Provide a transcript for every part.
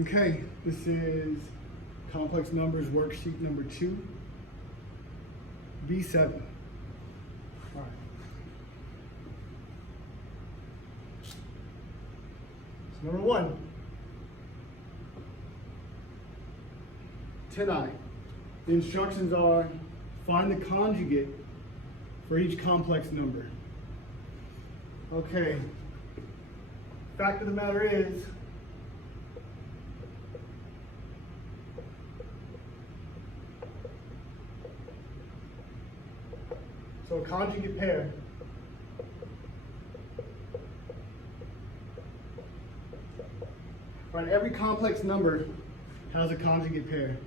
Okay, this is complex numbers worksheet number 2, B7. All right. So number 1, 10i. The instructions are find the conjugate for each complex number. Okay, fact of the matter is, so a conjugate pair right, every complex number has a conjugate pair.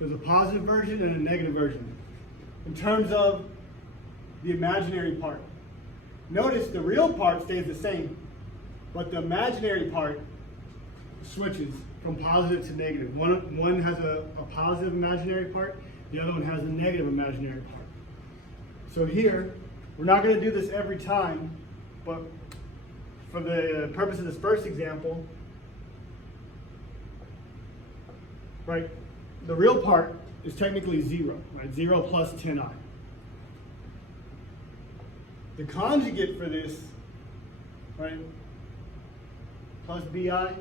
There's a positive version and a negative version. In terms of the imaginary part, notice the real part stays the same, but the imaginary part switches from positive to negative. One has a positive imaginary part, the other one has a negative imaginary part. So here, we're not going to do this every time, but for the purpose of this first example, right, the real part is technically 0, right? 0 plus 10i. The conjugate for this, right, plus bi,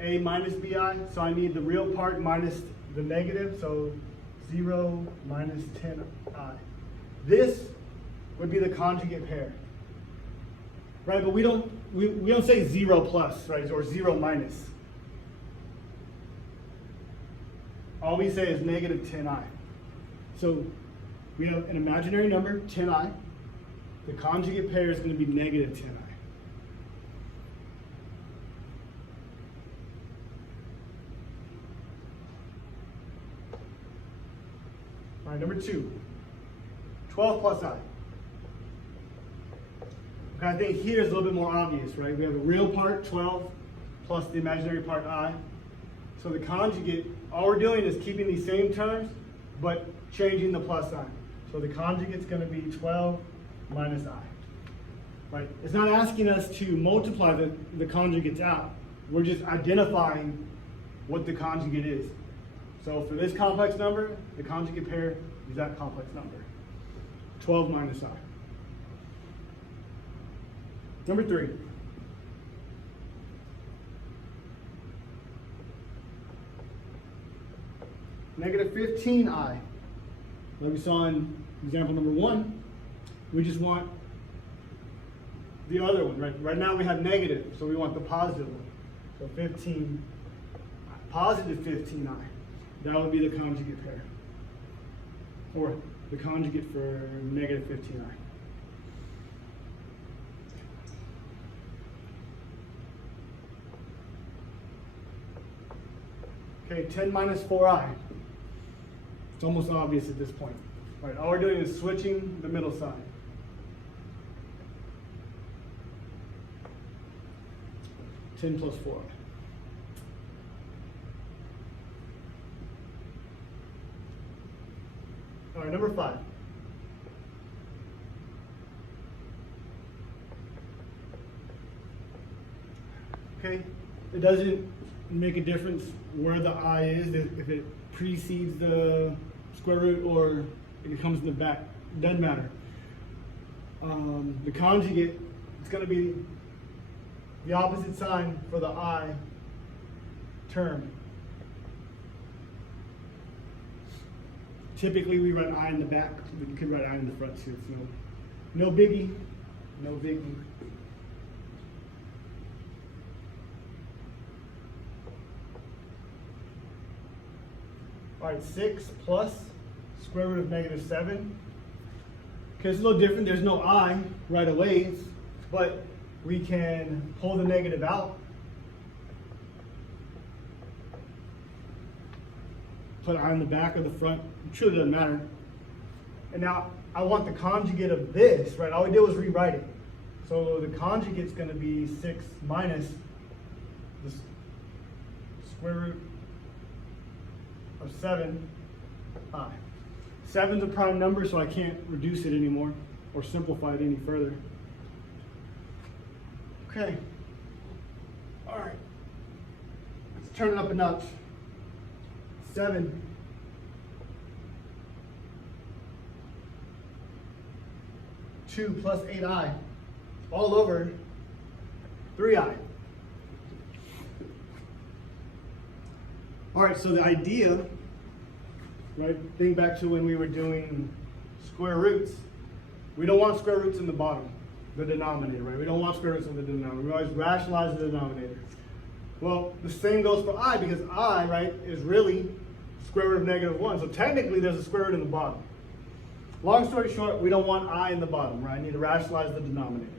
a minus bi, so I need the real part minus the negative, so 0 minus 10i. This would be the conjugate pair, right? But we don't say 0 plus, right, or 0 minus. All we say is negative 10i. So we have an imaginary number, 10i. The conjugate pair is going to be negative 10i. All right, number 2. 12 plus I. Okay, I think here is a little bit more obvious, right? We have a real part, 12, plus the imaginary part, I. So the conjugate, all we're doing is keeping these same terms, but changing the plus sign. So the conjugate's going to be 12 minus I. Right? It's not asking us to multiply the conjugates out. We're just identifying what the conjugate is. So for this complex number, the conjugate pair is that complex number. 12 minus I. Number 3. Negative 15i. Like we saw in example number 1, we just want the other one, right? Right now we have negative, so we want the positive one. So 15, positive 15i. That would be the conjugate pair. Or the conjugate for negative 15i. Okay, 10 minus 4i. It's almost obvious at this point. All right, all we're doing is switching the middle sign. Ten plus 4i. All right, number 5. Okay, it doesn't make a difference where the I is, if it precedes the square root or if it comes in the back. It doesn't matter. The conjugate, it's going to be the opposite sign for the I term. Typically, we write I in the back, but you could write I in the front too. So no biggie, no biggie. All right, 6 plus square root of negative 7. Okay, it's a little different. There's no I right away, but we can pull the negative out. Put I in the back or the front. It truly doesn't matter. And now I want the conjugate of this, right? All we did was rewrite it. So the conjugate's going to be 6 minus the square root of 7i. 7's a prime number, so I can't reduce it anymore or simplify it any further. Okay. All right. Let's turn it up a notch. 7. Two plus 8i all over 3i. All right, so the idea, right, think back to when we were doing square roots. We don't want square roots in the bottom, the denominator, right? We don't want square roots in the denominator. We always rationalize the denominator. Well, the same goes for I, because I, right, is really square root of -1. So technically there's a square root in the bottom. Long story short, we don't want I in the bottom, right? I need to rationalize the denominator.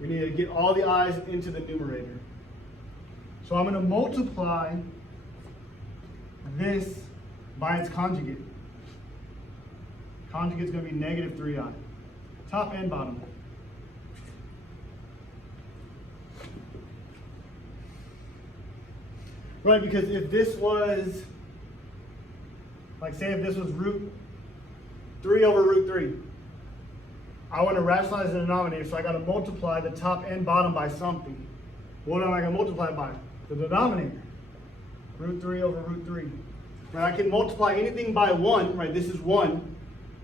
We need to get all the i's into the numerator. So I'm going to multiply this by its conjugate. Conjugate is going to be -3i. Top and bottom. Right, because if this was, like say if this was root 3 over root 3, I want to rationalize the denominator, so I got to multiply the top and bottom by something. What am I going to multiply by? The denominator. Root 3 over root 3. Right, I can multiply anything by 1, right, this is 1.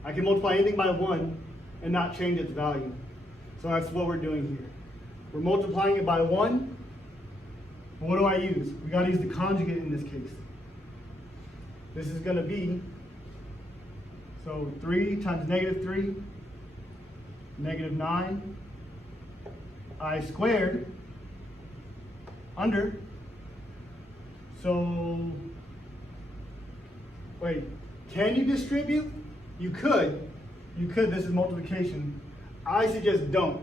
I can multiply anything by 1 and not change its value. So that's what we're doing here. We're multiplying it by 1. What do I use? We got to use the conjugate in this case. This is going to be, so 3 times -3, -9, I squared, under, so, wait, can you distribute? You could, this is multiplication. I suggest don't.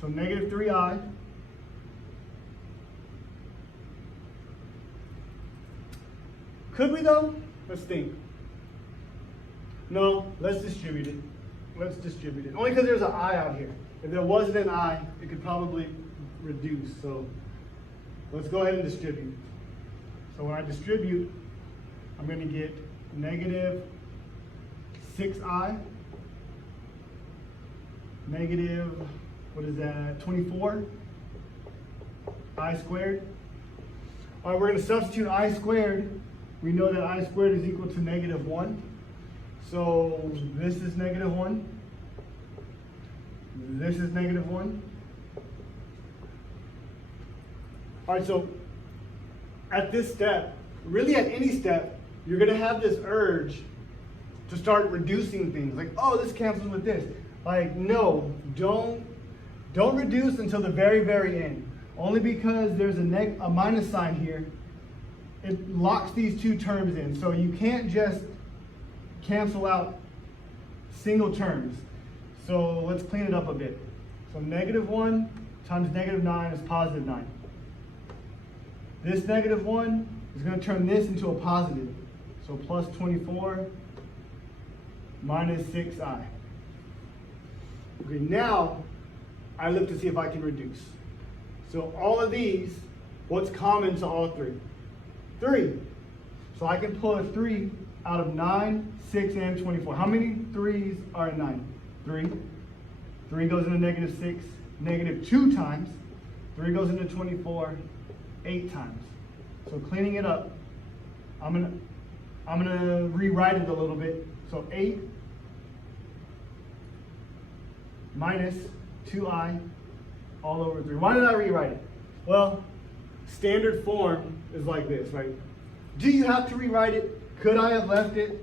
So -3i, could we though? Let's think. No, let's distribute it. Let's distribute it. Only because there's an I out here. If there wasn't an I, it could probably reduce. So let's go ahead and distribute. So when I distribute, I'm going to get -6i, what is that, 24, I squared. All right, we're going to substitute I squared. We know that I squared is equal to -1. So this is -1. This is -1. All right, so at this step, really at any step, you're going to have this urge to start reducing things. Like, oh, this cancels with this. Like, no, don't reduce until the very, very end. Only because there's a minus sign here, it locks these two terms in. So you can't just cancel out single terms. So let's clean it up a bit. So -1 times -9 is +9. This -1 is going to turn this into a positive. So plus 24 minus 6i. Okay, now I look to see if I can reduce. So all of these, what's common to all three? 3. So I can pull a 3 out of 9, 6, and 24. How many 3s are in 9? 3. 3 goes into -6, -2 times. 3 goes into 24, 8 times. So cleaning it up, I'm gonna rewrite it a little bit. So 8 minus 2i all over 3. Why did I rewrite it? Well, standard form is like this, right? Do you have to rewrite it? Could I have left it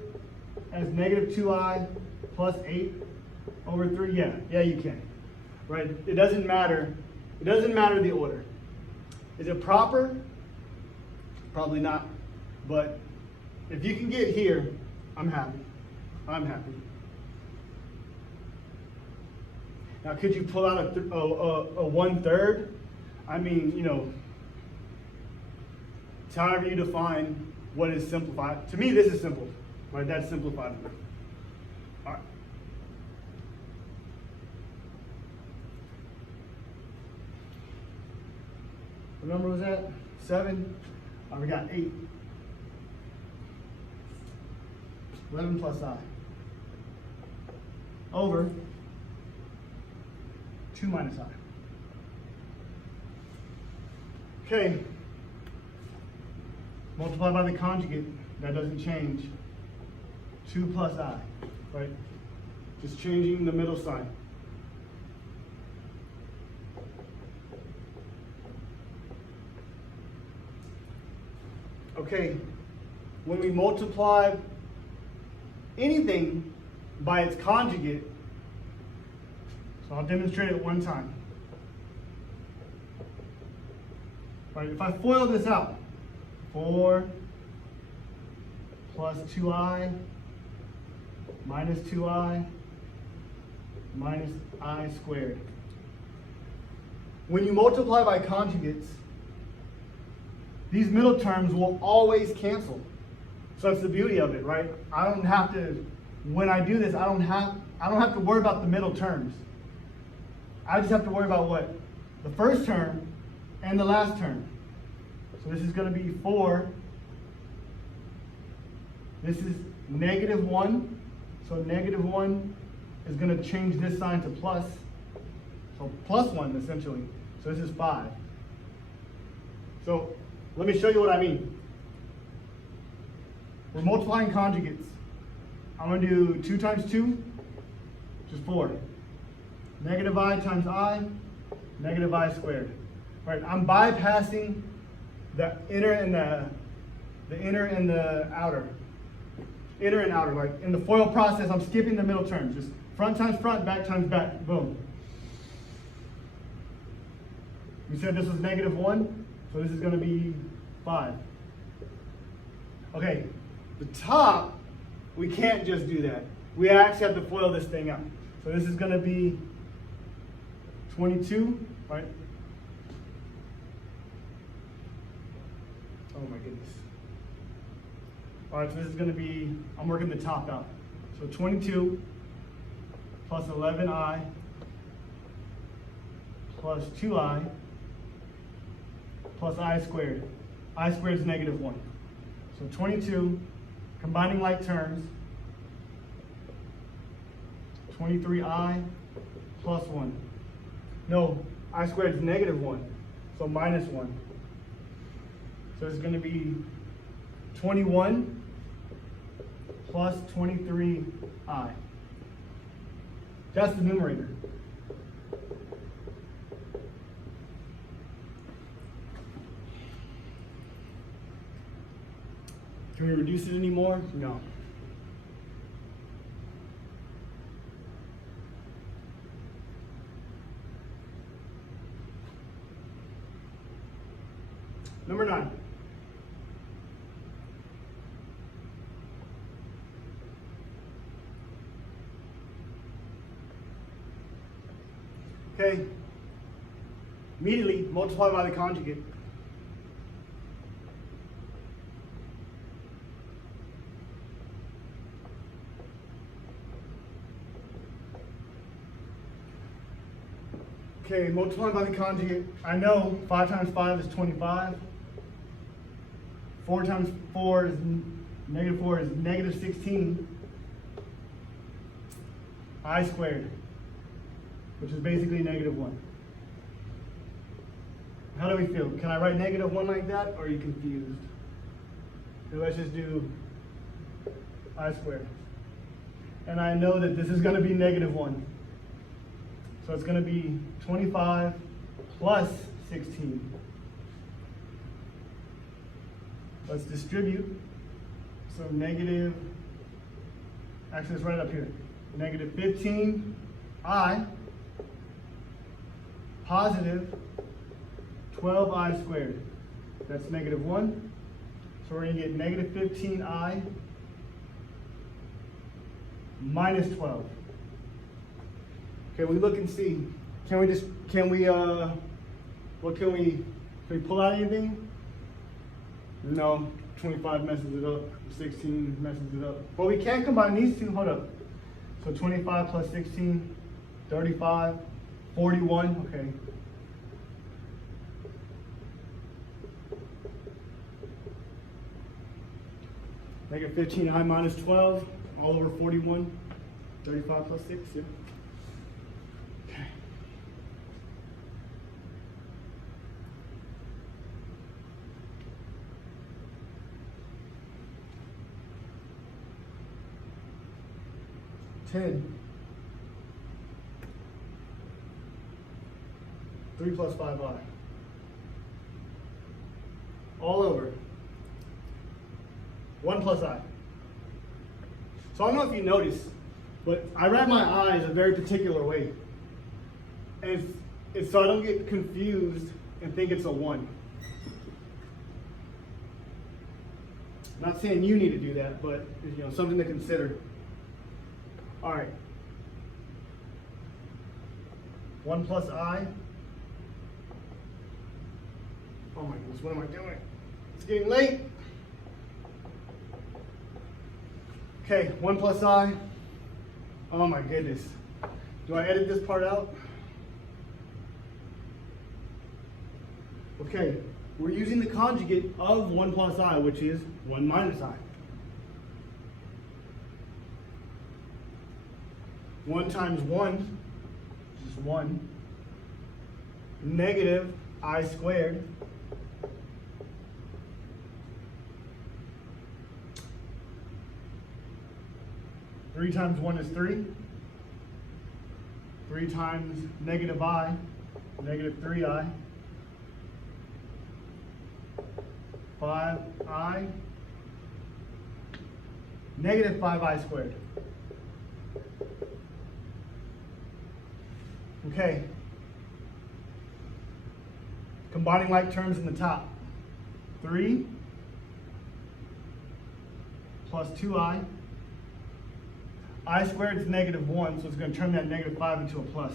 as -2i plus 8 over 3? Yeah, you can. Right? It doesn't matter. It doesn't matter the order. Is it proper? Probably not. But if you can get here, I'm happy. I'm happy. Now, could you pull out a 1/3? I mean, you know, it's however you define what is simplified. To me, this is simple, right? That's simplified. All right. What number was that? 7. All right, we got 8. 11 plus I. Over 2 minus I. Okay. Multiply by the conjugate, that doesn't change. 2 plus I, right? Just changing the middle sign. Okay, when we multiply anything by its conjugate, so I'll demonstrate it one time. All right, if I FOIL this out, 4 plus 2i minus 2i minus I squared. When you multiply by conjugates, these middle terms will always cancel. So that's the beauty of it, right? I don't have to, when I do this, I don't have to worry about the middle terms. I just have to worry about what? The first term and the last term. So this is going to be 4. This is -1. So -1 is going to change this sign to plus. So +1 essentially. So this is 5. So let me show you what I mean. We're multiplying conjugates. I'm going to do 2 times 2, which is 4. -I times I, -I squared. All right, I'm bypassing the inner and the inner and the outer. Inner and outer, like in the FOIL process, I'm skipping the middle terms. Just front times front, back times back, boom. We said this was -1, so this is going to be 5. Okay, the top, we can't just do that. We actually have to FOIL this thing out. So this is going to be 22, right? Oh my goodness. All right, so this is going to be, I'm working the top out. So 22 plus 11i plus 2i plus I squared. I squared is -1. So 22, combining like terms, 23i plus 1. No, I squared is -1, so -1. So it's going to be 21 plus 23i. That's the numerator. Can we reduce it anymore? No. Number 9. Okay, immediately multiply by the conjugate. Okay, multiplying by the conjugate. I know 5 times 5 is 25. 4 times 4 is -4 is -16. I squared, which is basically -1. How do we feel? Can I write -1 like that, or are you confused? So let's just do I squared. And I know that this is going to be -1. So it's going to be 25 plus 16. Let's distribute. So actually it's right up here. -15i positive 12i squared. That's -1. So we're going to get -15i minus 12. Okay, we look and see. Can we pull out anything? No, 25 messes it up, 16 messes it up. But we can combine these two, hold up. So 25 plus 16, 35, 41, okay. -15i minus 12, all over 41, 35 plus 6, yeah. Okay. 10. 3 plus 5i. All over 1 plus I. So I don't know if you notice, but I write my i's a very particular way. And it's so I don't get confused and think it's a 1. I'm not saying you need to do that, but something to consider. All right. 1 plus I. Oh my goodness, what am I doing? It's getting late. Okay, 1 plus I. Oh my goodness. Do I edit this part out? Okay, we're using the conjugate of 1 plus I, which is 1 minus I. 1 times 1 is 1. Negative I squared. Three times 1 is 3. 3 times negative I, negative 3i. 5i, negative 5i squared. Okay. Combining like terms in the top. 3 plus 2i. I squared is negative 1, so it's going to turn that negative 5 into a plus.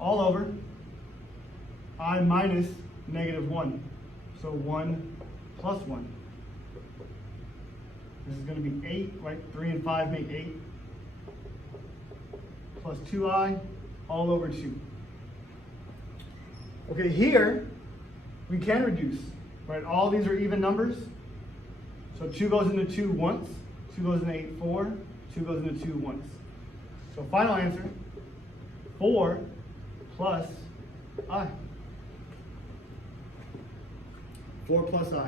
All over I minus negative 1. So 1 plus 1. This is going to be 8, right? 3 and 5 make 8. Plus 2i all over 2. Okay, here we can reduce, right? All these are even numbers. So 2 goes into 2 once, 2 goes into 8 4, 2 goes into 2 once. So final answer, 4 plus I. 4 plus I. All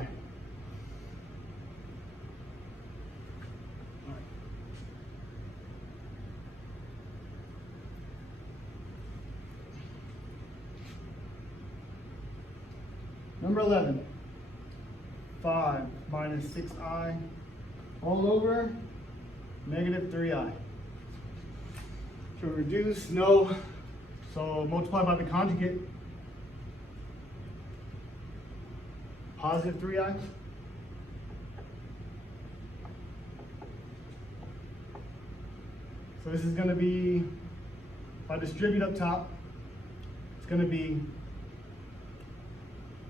right. Number 11. 5 minus 6i all over negative 3i. To reduce, no. So multiply by the conjugate. Positive 3i. So this is going to be, if I distribute up top, it's going to be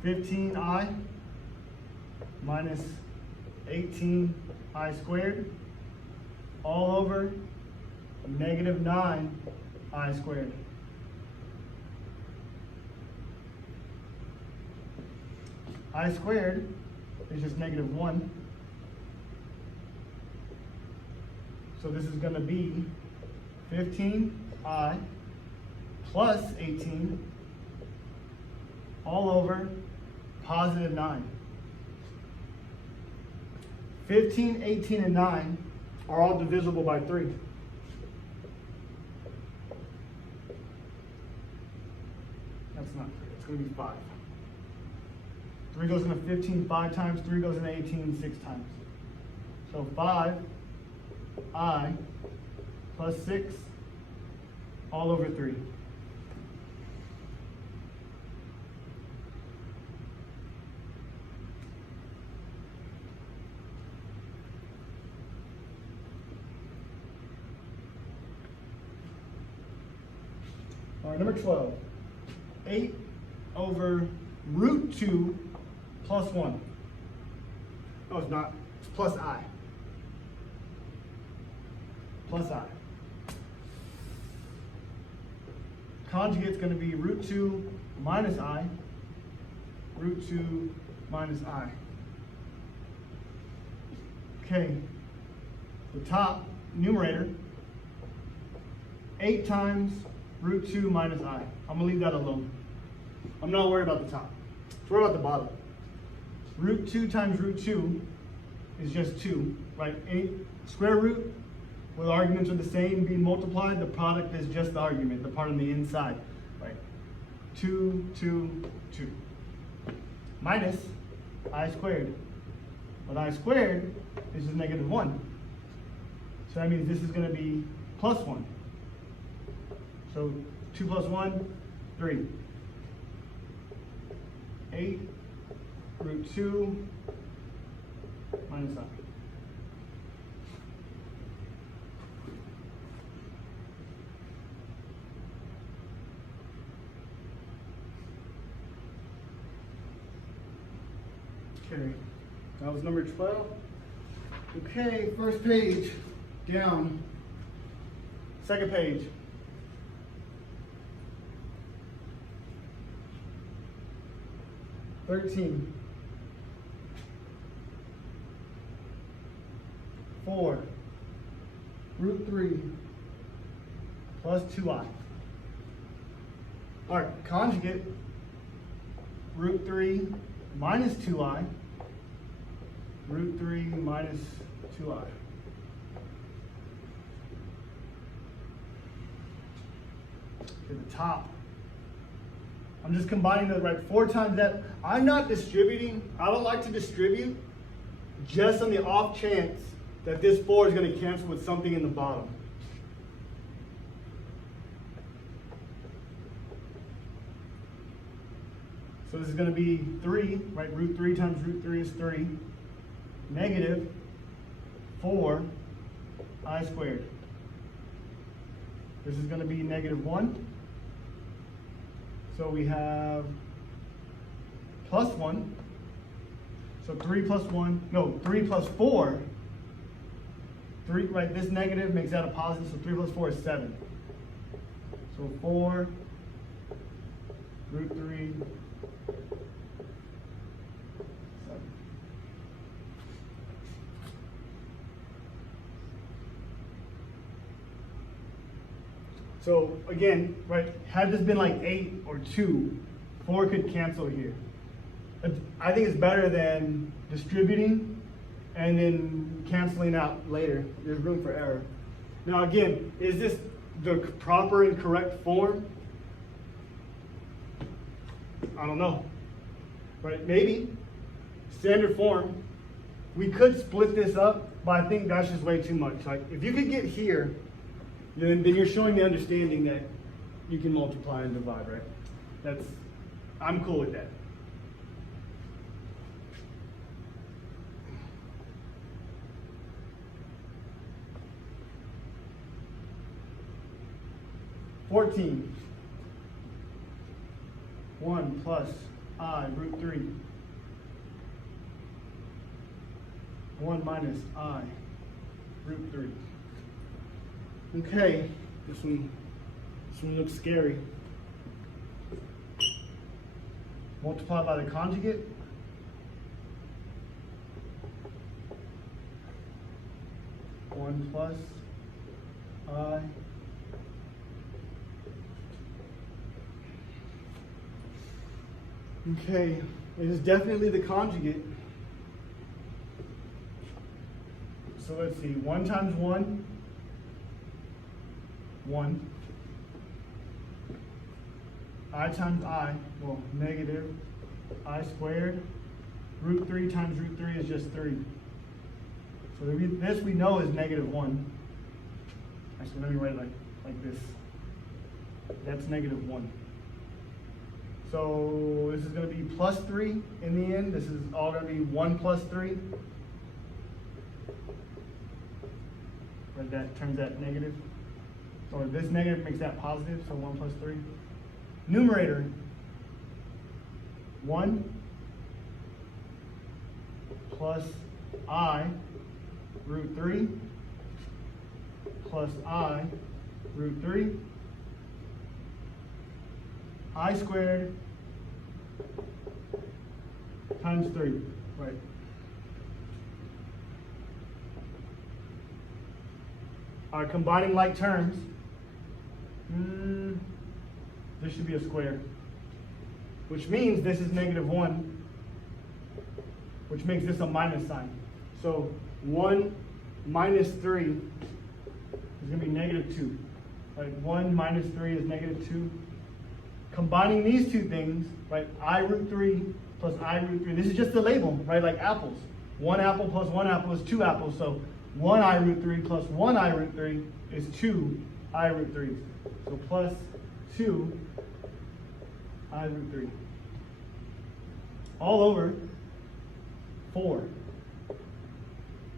15i minus 18i squared all over negative 9i squared. I squared is just negative 1. So this is going to be 15i plus 18 all over positive 9. 15, 18, and 9 are all divisible by 3. That's not 3. It's going to be 5. 3 goes into 15 5 times, 3 goes into 18 6 times. So 5i plus 6 all over 3. All right, number 12. 8 over root 2 plus 1. Oh, it's not. It's plus I. Plus I. Conjugate's going to be root 2 minus I. Root 2 minus I. Okay. The top numerator. 8 times root 2 minus I. I'm going to leave that alone. I'm not worried about the top. Let's worry about the bottom. Root 2 times root 2 is just 2, right? 8 square root where the arguments are the same being multiplied, the product is just the argument, the part on the inside, right? 2, 2, 2. Minus I squared. But I squared is just negative 1. So that means this is going to be plus 1. So 2 plus 1, 3. 8 root 2 minus I. Okay, that was number 12. Okay, first page down. Second page. $13. 4 root 3 plus 2i. All right, conjugate root 3 minus 2i, root 3 minus 2i. To the top. I'm just combining those, right? 4 times that. I'm not distributing. I don't like to distribute just on the off chance that this 4 is going to cancel with something in the bottom. So this is going to be 3, right? Root 3 times root 3 is 3. Negative 4 I squared. This is going to be negative 1. So we have plus 1. So 3 plus 1, no, 3 plus 4. 3, right, this negative makes that a positive, so 3 plus 4 is 7. So 4 root 3, 7. So again, right, had this been like 8 or 2, 4 could cancel here. I think it's better than distributing and then canceling out later. There's room for error. Now again, is this the proper and correct form? I don't know. Right, maybe. Standard form. We could split this up, but I think that's just way too much. Like, if you could get here, then you're showing the understanding that you can multiply and divide, right? I'm cool with that. $14. 1 plus I root 3. 1 minus I root 3. Okay, this one looks scary. Multiply by the conjugate. One plus I. Okay, it is definitely the conjugate. So let's see, 1 times 1. 1. I times I, well, negative I squared. Root 3 times root 3 is just 3. So this we know is negative 1. Actually, let me write it like this. That's negative 1. So this is going to be plus 3 in the end. This is all going to be 1 plus 3. Right, that turns that negative. Or this negative makes that positive, so 1 plus 3. Numerator, 1 plus I root 3 plus I root 3. I squared times 3, right? All right, combining like terms. This should be a square, which means this is negative 1, which makes this a minus sign. So 1 minus 3 is going to be negative 2. Right? 1 minus 3 is negative 2. Combining these two things, right, I root 3 plus I root 3. This is just the label, right, like apples. 1 apple plus 1 apple is 2 apples. So 1 I root 3 plus 1 I root 3 is 2 I root 3. So plus 2 I root 3. All over 4.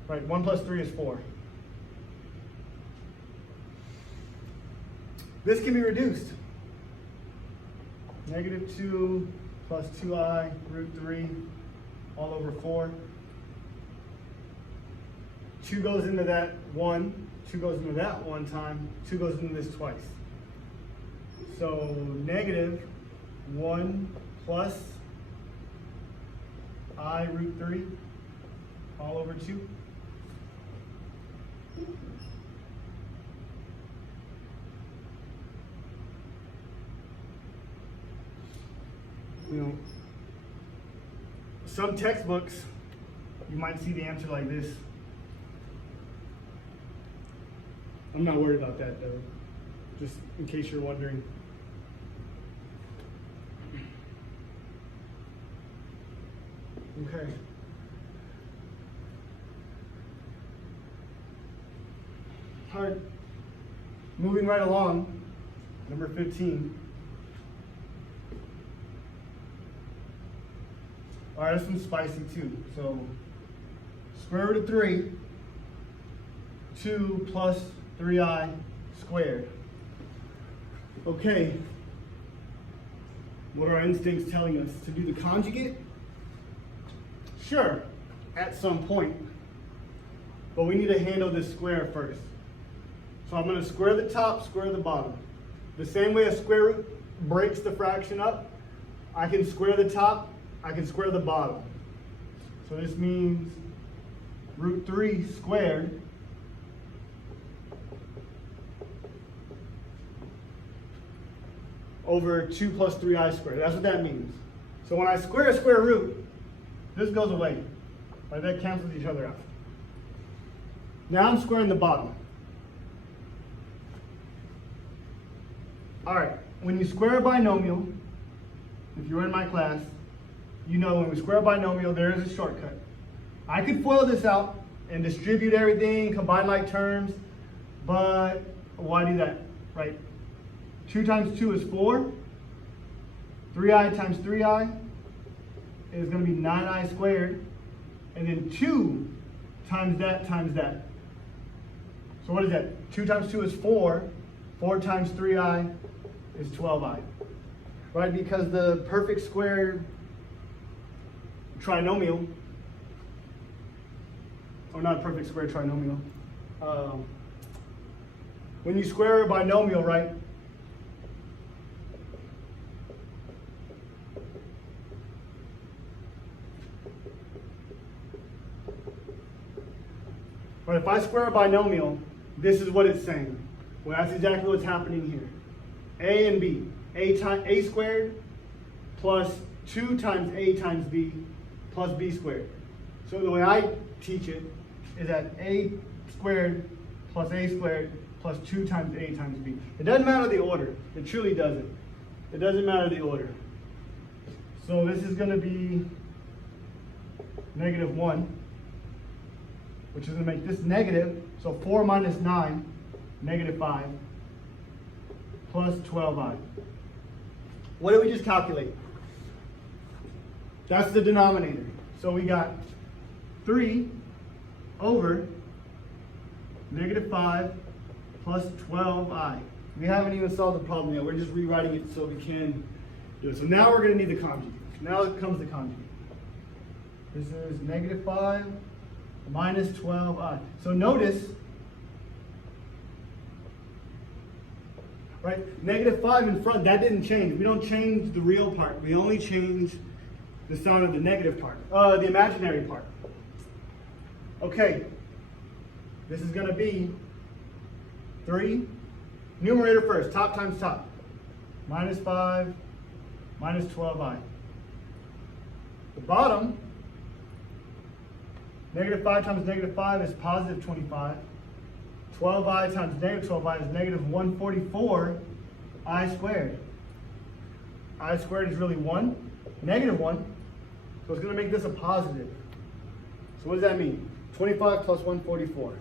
Right, 1 plus 3 is 4. This can be reduced. Negative 2 plus 2I root 3 all over 4. 2 goes into that 1. 2 goes into that 1 time. 2 goes into this twice. So negative 1 plus I root 3 all over 2. You know, some textbooks, you might see the answer like this. I'm not worried about that though, just in case you're wondering. Okay. All right, moving right along, number 15. All right, this one's spicy too. So, square root of 3, 2 plus 3i squared. Okay, what are our instincts telling us? To do the conjugate? Sure, at some point. But we need to handle this square first. So I'm going to square the top, square the bottom. The same way a square root breaks the fraction up, I can square the top, I can square the bottom. So this means root 3 squared over 2 plus 3i squared. That's what that means. So when I square a square root, this goes away. Right? That cancels each other out. Now I'm squaring the bottom. All right, when you square a binomial, if you were in my class, you know when we square a binomial, there is a shortcut. I could FOIL this out and distribute everything, combine like terms, but why do that, right? 2 times 2 is 4. 3i times 3i is going to be 9i squared. And then 2 times that times that. So what is that? 2 times 2 is 4. 4 times 3i is 12i. Right? Because the perfect square trinomial, or not perfect square trinomial, when you square a binomial, right? But if I square a binomial, this is what it's saying. Well, that's exactly what's happening here. A and B. A squared plus 2 times A times B plus B squared. So the way I teach it is that A squared plus A squared plus 2 times A times B. It doesn't matter the order. It truly doesn't. It doesn't matter the order. So this is going to be negative 1, which is going to make this negative. So 4 minus 9, negative 5, plus 12i. What did we just calculate? That's the denominator. So we got 3 over negative 5 plus 12i. We haven't even solved the problem yet. We're just rewriting it so we can do it. So now we're going to need the conjugate. Now comes the conjugate. This is negative 5 minus 12i. So notice, right, negative 5 in front, that didn't change. We don't change the real part. We only change the sign of the negative part, the imaginary part. Okay, this is going to be 3, numerator first, top times top, minus 5, minus 12i. The bottom, negative 5 times negative 5 is positive 25. 12i times negative 12i is negative 144 I squared. I squared is really 1, negative 1, so it's going to make this a positive. So what does that mean? 25 plus 144.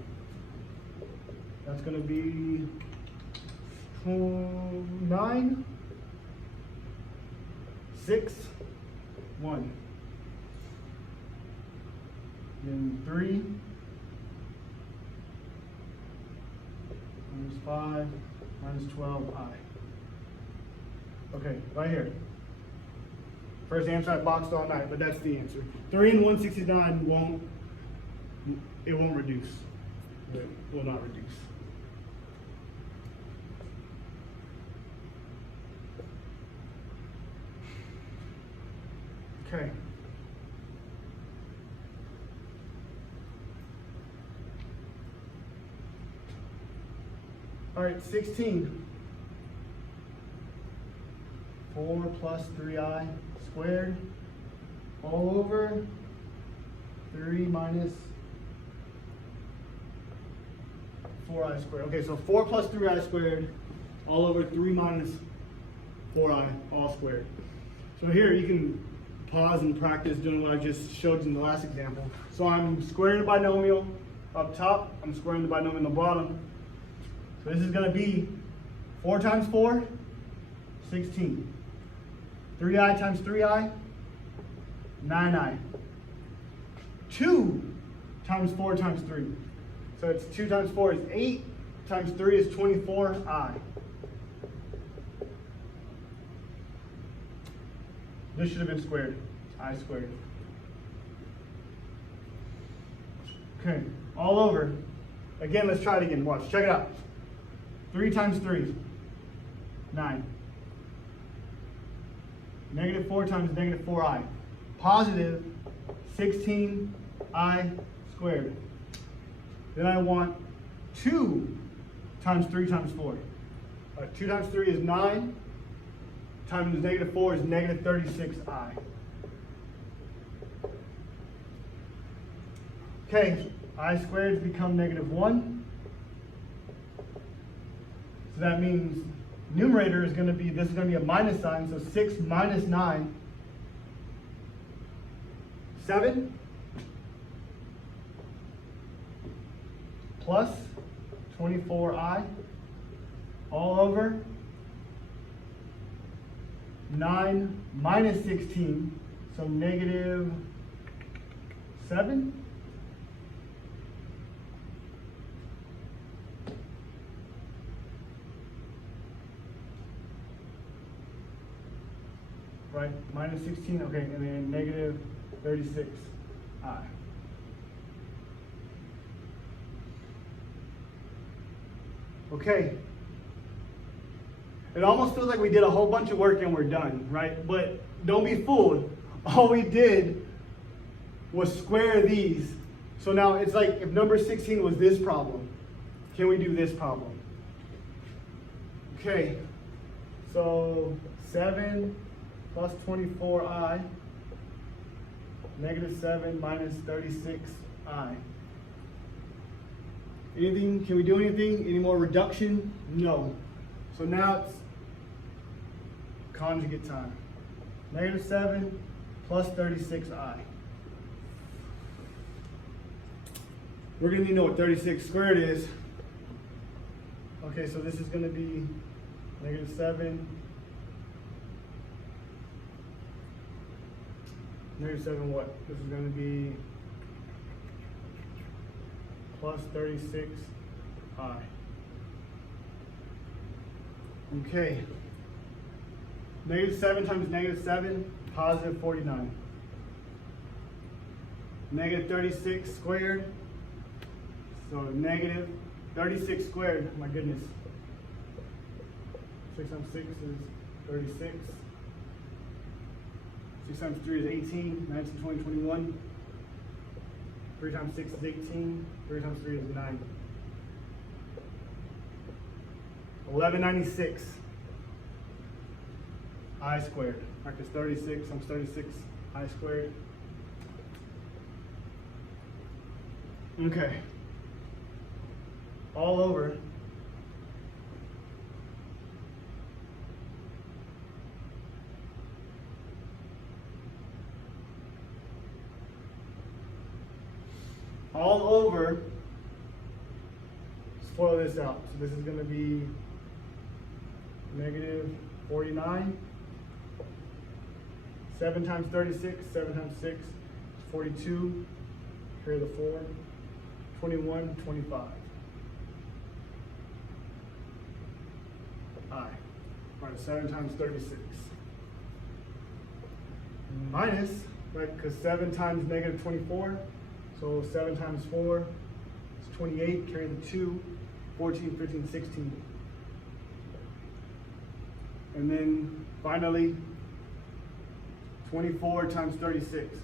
That's going to be 9, 6, 1. Then 3 minus 5 minus 12i. Okay, right here. First answer I boxed all night, but that's the answer. 3 and 169 won't reduce. It will not reduce. Okay. All right, 16. 4 plus 3i squared all over 3 minus 4i squared. Okay, so 4 plus 3i squared all over 3 minus 4i all squared. So here you can pause and practice doing what I just showed you in the last example. So I'm squaring the binomial up top, I'm squaring the binomial in the bottom. So this is going to be 4 times 4, 16. 3i times 3i, 9i. 2 times 4 times 3. So it's 2 times 4 is 8, times 3 is 24i. This should have been squared, I squared. Okay, all over. Again, let's try it again. Watch, check it out. 3 times 3, 9. Negative 4 times negative 4i. Positive 16i squared. Then I want 2 times 3 times 4. 2 times 3 is 9. Times negative 4 is negative 36i. Okay, I squared become negative 1. So that means numerator is going to be, this is going to be a minus sign, so 6 minus 9, 7, plus 24i, all over 9 minus 16, so negative 7. Right, minus 16, okay, and then negative 36i. Okay. It almost feels like we did a whole bunch of work and we're done, right? But don't be fooled. All we did was square these. So now it's like if number 16 was this problem, can we do this problem? Okay, so 7 plus 24i, negative 7 minus 36i. Anything, can we do anything? Any more reduction? No. So now it's conjugate time. Negative 7 plus 36i. We're going to need to know what 36 squared is. Okay, so this is going to be negative 7. Negative 7 what? This is going to be plus 36i. Okay. Negative 7 times negative 7, positive 49. Negative 36 squared. So negative 36 squared, my goodness. 6 times 6 is 36. 6 times 3 is 18, 19, 20, 21. 3 times 6 is 18, 3 times 3 is 9. 1196 I squared. Practice 36 times 36 I squared. Okay. all over let's FOIL this out. So this is going to be negative 49. 7 times 36, 7 times 6 is 42. Carry the 4. 21, 25. I. Right, 7 times 36. Minus, right, because 7 times negative 24. So 7 times 4 is 28. Carry the 2. 14, 15, 16. And then finally, 24 times 36.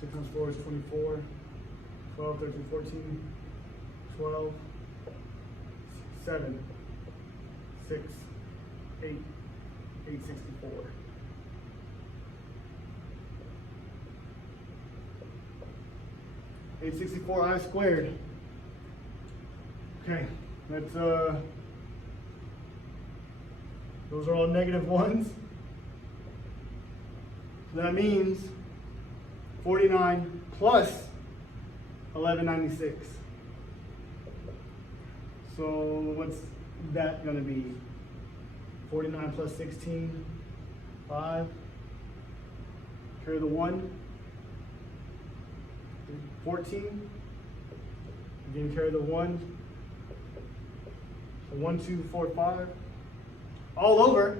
6 times 4 is 24. 12, 13, 14. 12. 7. 6. 8. 864. I squared. Okay, that's those are all negative ones. So that means 49 plus 1196. So what's that going to be? 49 plus 16, 5. Carry the 1. 14. Again, carry the 1. So 1, 2, 4, 5. All over.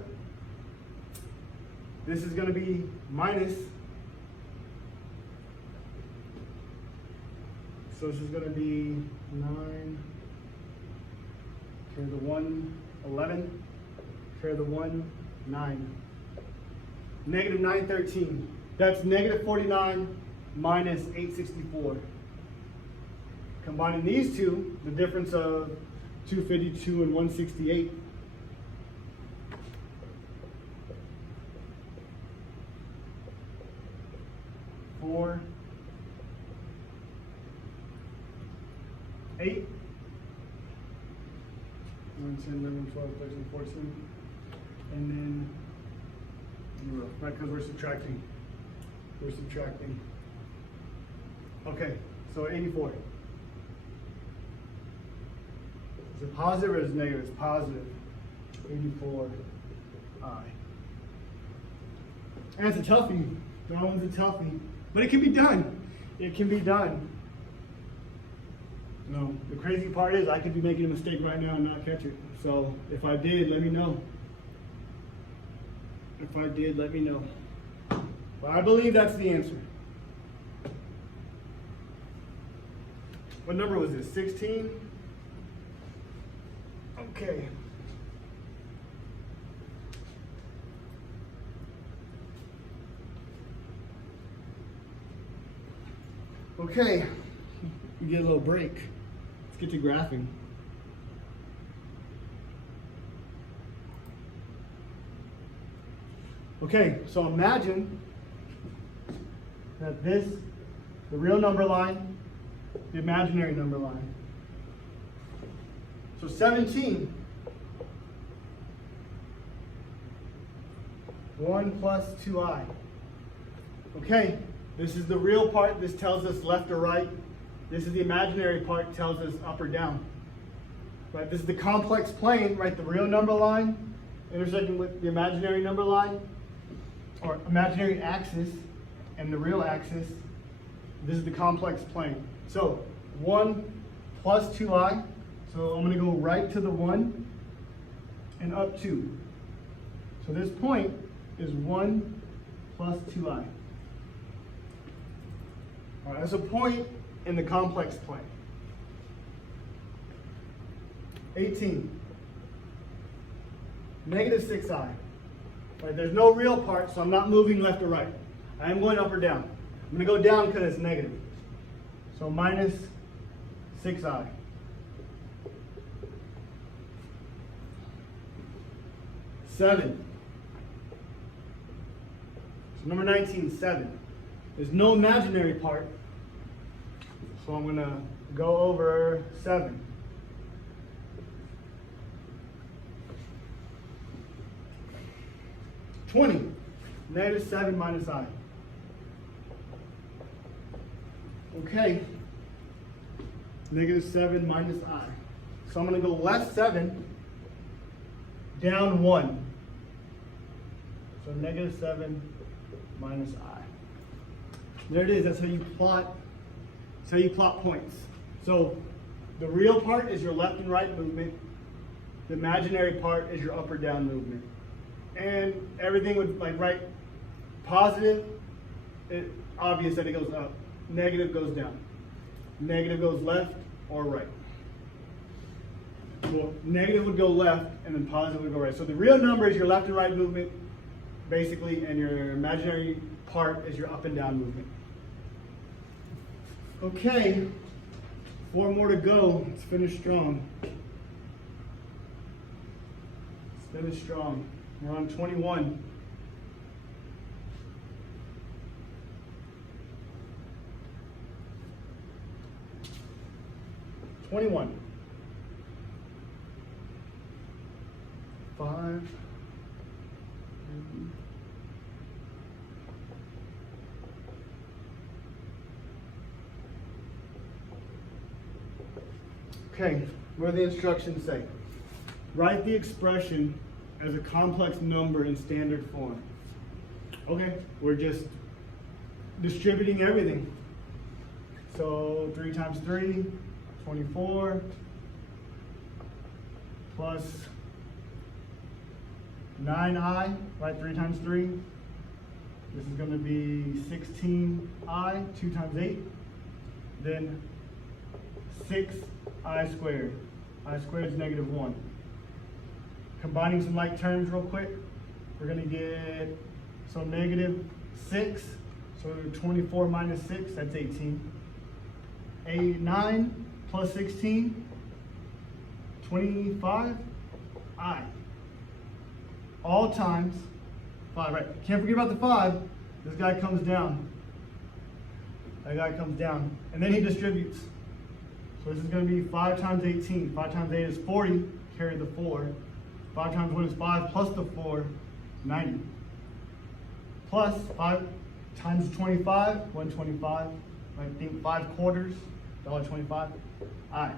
This is going to be minus. So this is going to be 9. Carry the 1, 11. Carry the 1, 9. Negative 913. That's negative 49 minus 864. Combining these two, the difference of 252 and 168. Four, 8, 9, 10, 11, 12, 13, 14, and then 0, right, because we're subtracting. Okay, so 84. Is it positive or is it negative? It's positive. 84i. And it's a toughie. That one's a toughie. But it can be done. It can be done. No, the crazy part is I could be making a mistake right now and not catch it. So if I did, let me know. If I did, let me know. But I believe that's the answer. What number was this? 16? Okay. Okay, we get a little break. Let's get to graphing. Okay, so imagine that this, the real number line, the imaginary number line. So 17, 1 plus 2i. Okay, this is the real part. This tells us left or right. This is the imaginary part, tells us up or down. Right, this is the complex plane, right? The real number line intersecting with the imaginary number line, or imaginary axis and the real axis. This is the complex plane. So 1 plus 2i. So I'm going to go right to the 1 and up 2. So this point is 1 plus 2i. All right, that's a point in the complex plane. 18. Negative 6i. Right, there's no real part, so I'm not moving left or right. I am going up or down. I'm going to go down because it's negative. So minus 6i. 7. So number 19, 7. There's no imaginary part. So I'm gonna go over 7. -7 minus I. Okay, -7 minus I. So I'm gonna go left 7, down 1. So -7 minus I. There it is. That's how you plot. That's how you plot points. So the real part is your left and right movement. The imaginary part is your up or down movement. And everything would like right positive. Obvious that it goes up. Negative goes down. Negative goes left or right. Well, negative would go left, and then positive would go right. So the real number is your left and right movement, basically, and your imaginary part is your up and down movement. Okay, 4 more to go. Let's finish strong. Let's finish strong. We're on 21. Five. Okay, what do the instructions say? Write the expression as a complex number in standard form. Okay, we're just distributing everything. So 3 times 3, 24, plus 9I, right? 3 times 3. This is going to be 16I, 2 times 8. Then 6I squared. I squared is -1. Combining some like terms real quick, we're going to get, so -6. So 24 minus 6, that's 18. 9 plus 16, 25I. All times 5, right? Can't forget about the 5. This guy comes down. That guy comes down. And then he distributes. So this is going to be 5 times 18. 5 times 8 is 40. Carry the 4. 5 times 1 is 5 plus the 4, 90. Plus 5 times 25, 125. I think 5 quarters, $1.25. I.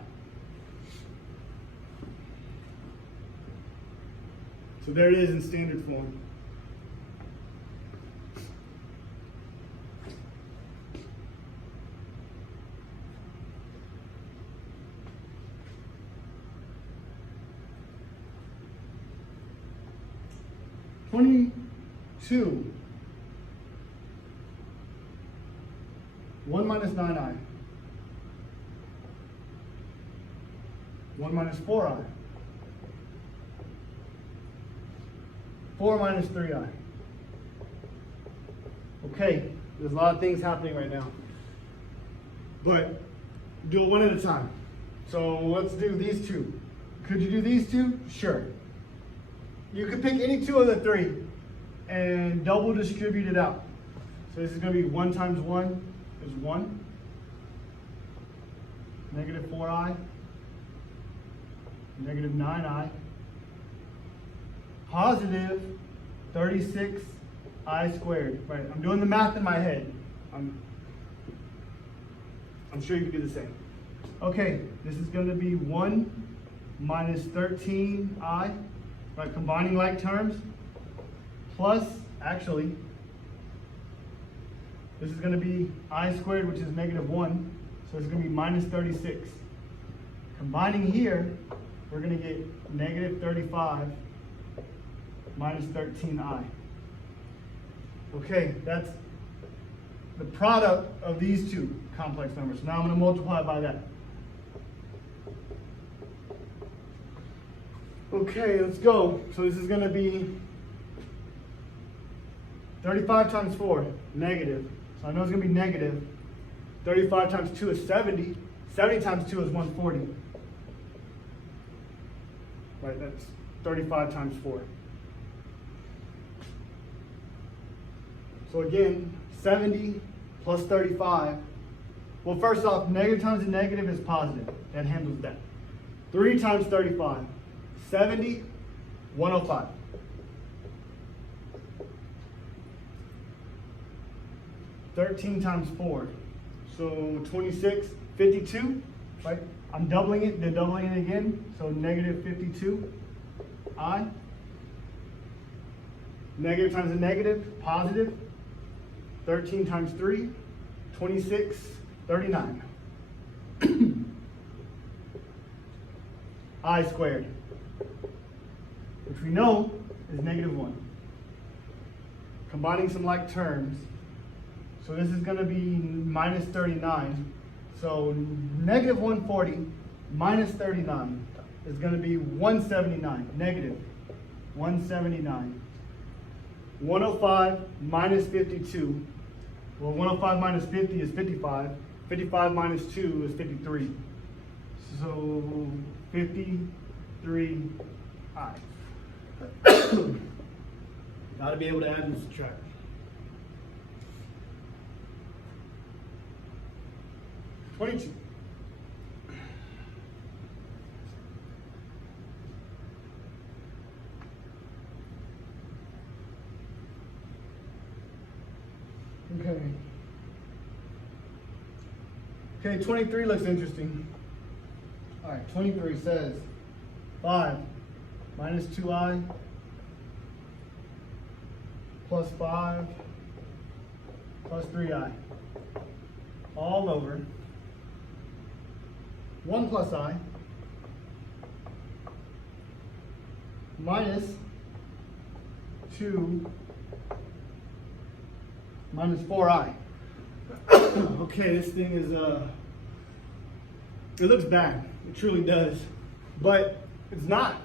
So there it is in standard form. (22) 1 minus 9I. 1 minus 4I. 4 minus 3I. Okay, there's a lot of things happening right now. But do it one at a time. So let's do these two. Could you do these two? Sure. You could pick any 2 of the 3 and double distribute it out. So this is going to be 1 times 1 is 1. -4I. -9I. Positive 36I squared. Right, I'm doing the math in my head. I'm sure you can do the same. Okay, this is going to be 1 minus 13I. Right, combining like terms. Plus, actually, this is going to be I squared, which is -1. So it's going to be minus 36. Combining here, we're going to get -35 minus 13I. Okay, that's the product of these two complex numbers. Now I'm going to multiply by that. Okay, let's go. So this is going to be 35 times 4, negative. So I know it's going to be negative. 35 times 2 is 70. 70 times 2 is 140. Right, that's 35 times 4. So again, 70 plus 35 Well, first off, negative times a negative is positive. That handles that. 3 times 35, 70, 105. 13 times 4, so 26, 52, right? I'm doubling it, then doubling it again, so negative 52, I. Negative times a negative, positive. 13 times 3, 26, 39. I squared, which we know is negative 1. Combining some like terms, so this is going to be minus 39. So negative 140 minus 39 is going to be 179, negative 179. 105 minus 52. Well, 105 minus 50 is 55. 55 minus 2 is 53. So 53 I. Got to be able to add and subtract. $22. Okay. Okay, 23 looks interesting. All right, 23 says 5 minus 2i plus 5 plus 3i all over 1 plus I minus 2 minus 4i. Okay, this thing is, it looks bad. It truly does. But it's not.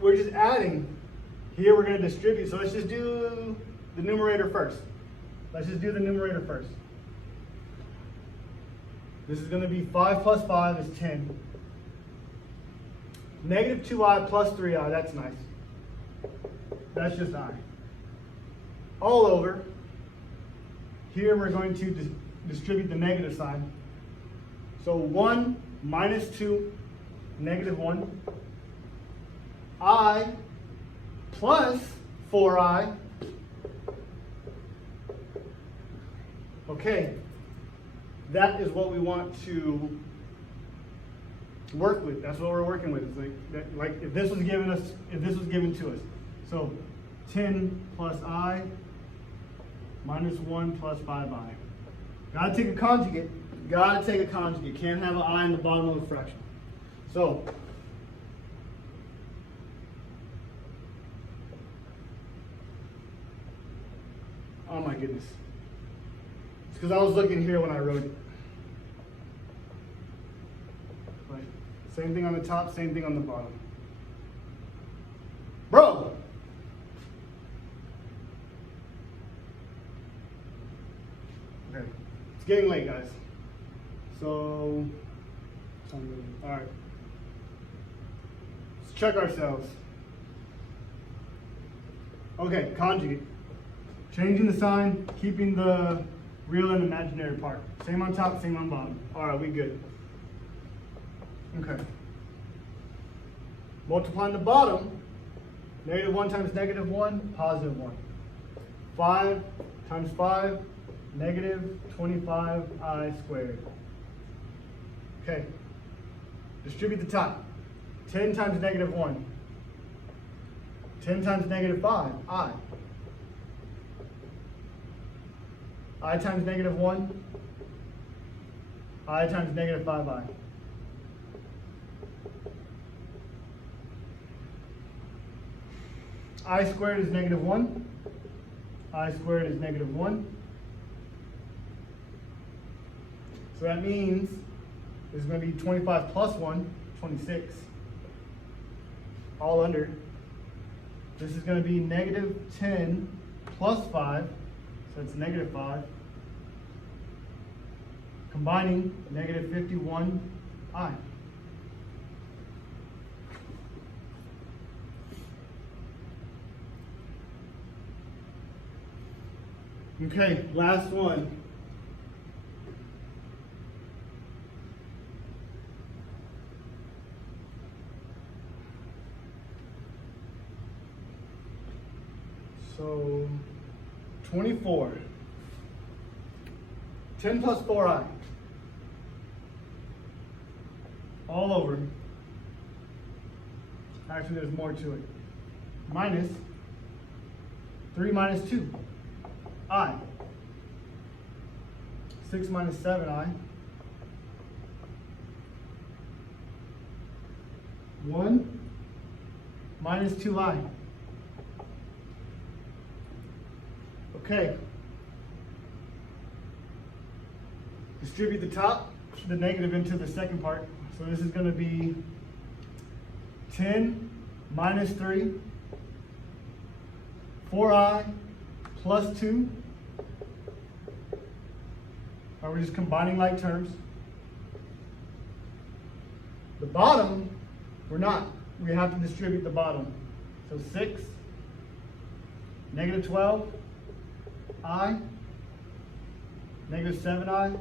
We're just adding. Here we're going to distribute. So let's just do the numerator first. Let's just do the numerator first. This is going to be 5 plus 5 is 10. Negative 2i plus 3i, that's nice. That's just I. All over. Here we're going to distribute the negative sign. So 1 minus 2, negative 1. I plus 4i. Okay. That is what we want to work with. That's what we're working with. It's like if this was given us, if this was given to us. So 10 plus I minus 1 plus 5i. Gotta take a conjugate. Gotta take a conjugate. Can't have an I in the bottom of the fraction. So oh my goodness. It's because I was looking here when I wrote it. Right. Same thing on the top, same thing on the bottom. Bro! Okay. It's getting late, guys. So, all right. Let's check ourselves. Okay, conjugate. Changing the sign, keeping the real and imaginary part. Same on top, same on bottom. All right, we good. Okay. Multiplying the bottom, negative 1 times negative 1, positive 1. 5 times 5, negative 25i squared. Okay. Distribute the top. 10 times negative 1. 10 times negative 5, I. I times negative 1, I times negative 5i. I squared is negative 1, I squared is negative 1. So that means this is going to be 25 plus 1, 26, all under. This is going to be negative 10 plus 5, so it's negative 5. Combining negative 51i. Okay, last one. So 24. 10 plus 4i. All over. Actually, there's more to it. Minus 3 minus 2. I. 6 minus 7i. 1 minus 2i. Okay. Distribute the top, the negative into the second part. So this is going to be 10 minus 3, 4i plus 2. Are we just combining like terms? The bottom, we're not. We have to distribute the bottom. So 6, negative 12, I, negative 7i.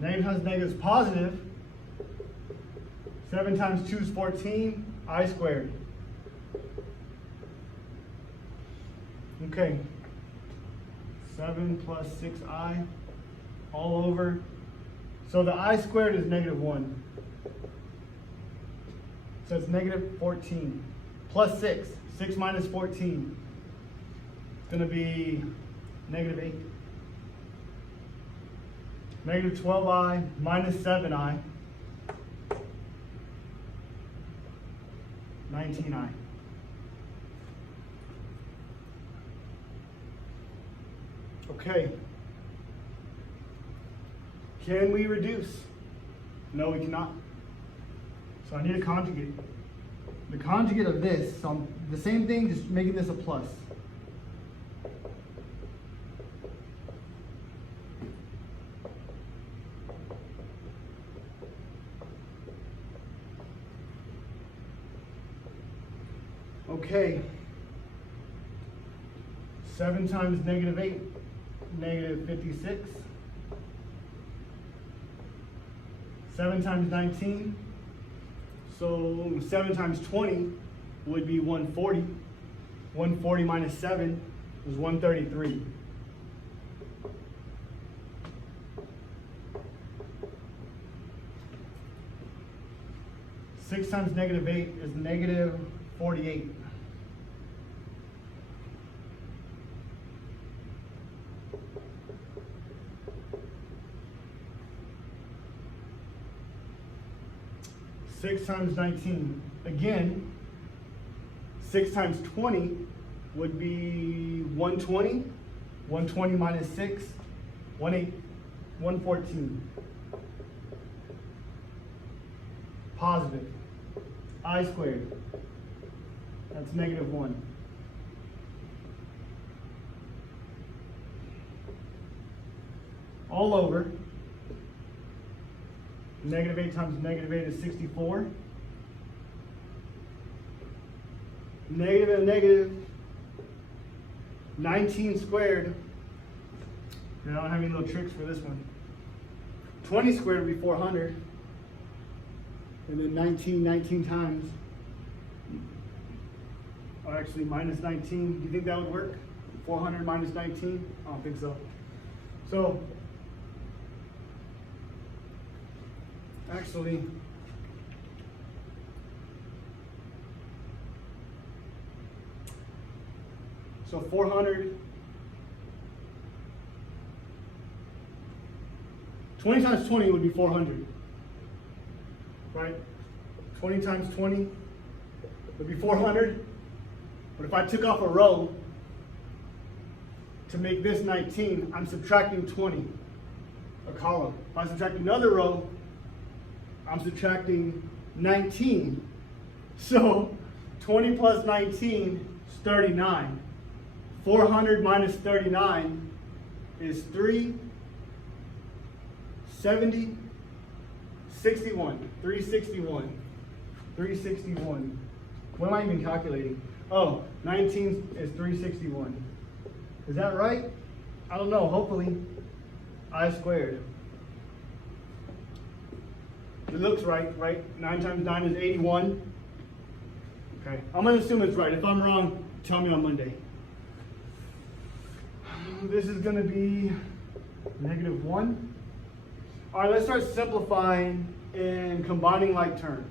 Negative times negative is positive. 7 times 2 is 14, I squared. Okay. 7 plus 6i all over. So the I squared is negative 1. So it's negative 14 plus 6. 6 minus 14. It's going to be negative 8. Negative 12i minus 7i. 19i. Okay. Can we reduce? No, we cannot. So I need a conjugate. The conjugate of this, so the same thing, just making this a plus. Okay. 7 times negative 8, negative 56. 7 times 19. So 7 times 20 would be 140. 140 minus 7 is 133. Six times negative 8 is negative 48. Six times 19. Again, 6 times 20 would be 120. 120 minus 6, 114. Positive. I squared. That's negative 1. All over. Negative 8 times negative 8 is 64. Negative and negative. 19 squared. And I don't have any little tricks for this one. 20 squared would be 400. And then 19 times. Or actually minus 19. Do you think that would work? 400 minus 19? I don't think so. So, actually, so 400, 20 times 20 would be 400, right? 20 times 20 would be 400, but if I took off a row to make this 19, I'm subtracting 20, a column. If I subtract another row, I'm subtracting 19. So 20 plus 19 is 39. 400 minus 39 is 370, 61. 361. 361. What am I even calculating? Oh, 19 is 361. Is that right? I don't know. Hopefully. I squared. It looks right, right? 9 times 9 is 81. Okay, I'm gonna assume it's right. If I'm wrong, tell me on Monday. This is gonna be -1. All right, let's start simplifying and combining like terms.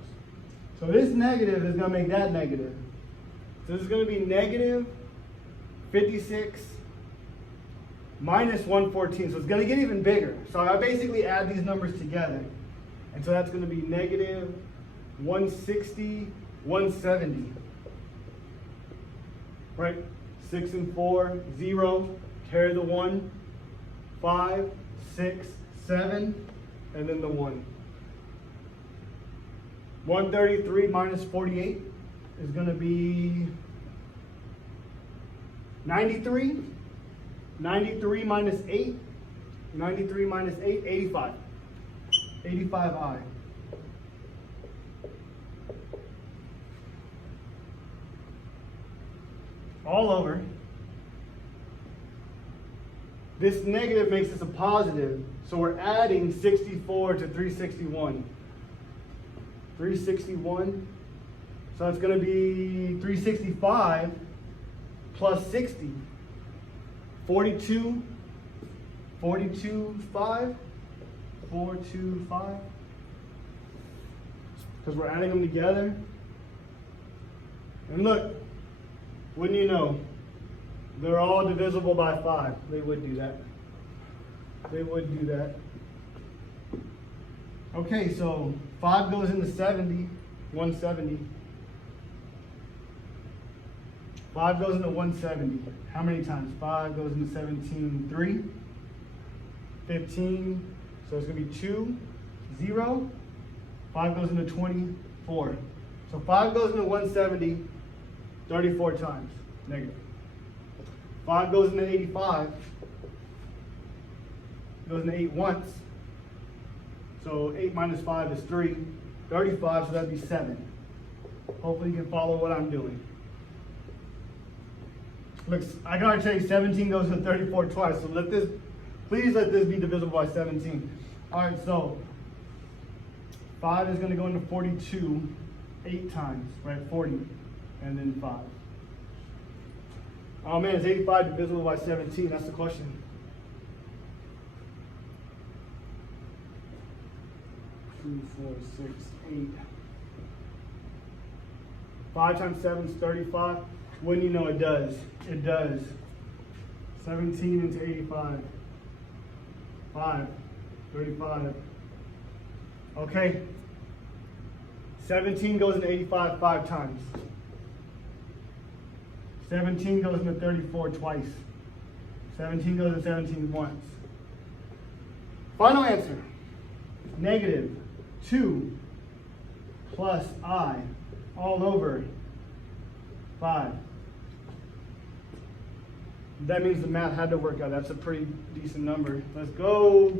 So this negative is gonna make that negative. So this is gonna be -56 minus 114. So it's gonna get even bigger. So I basically add these numbers together. And so that's gonna be -160, 170. Right? 6 and 4, 0, carry the 1, 5, 6, 7, and then the 1. 133 minus 48 is going to be 93. 93 minus 8. 93 minus 8, 85. 85i. All over. This negative makes this a positive, so we're adding 64 to 361. 361, so it's going to be 365 plus 60. 42, 425, 425, because we're adding them together. And look, wouldn't you know, they're all divisible by 5. They would do that. They would do that. Okay, so 5 goes into 70, 170. 5 goes into 170. How many times? 5 goes into 17, 3. 15, so it's going to be 2, 0. 5 goes into 24. So 5 goes into 170, 34 times, negative. 5 goes into 85. It goes into 8 once. So 8 minus 5 is 3. 35, so that'd be 7. Hopefully you can follow what I'm doing. Look, I gotta tell you, 17 goes into 34 twice. So please let this be divisible by 17. All right, so 5 is gonna go into 42 8 times, right? 40, and then 5. Oh man, is 85 divisible by 17? That's the question. 2, 4, 6, 8. 5 times 7 is 35. Wouldn't you know it does? It does. 17 into 85. 5, 35. Okay. 17 goes into 85 5 times. 17 goes into 34 twice. 17 goes into 17 once. Final answer. -2 plus I all over 5. That means the math had to work out. That's a pretty decent number. Let's go.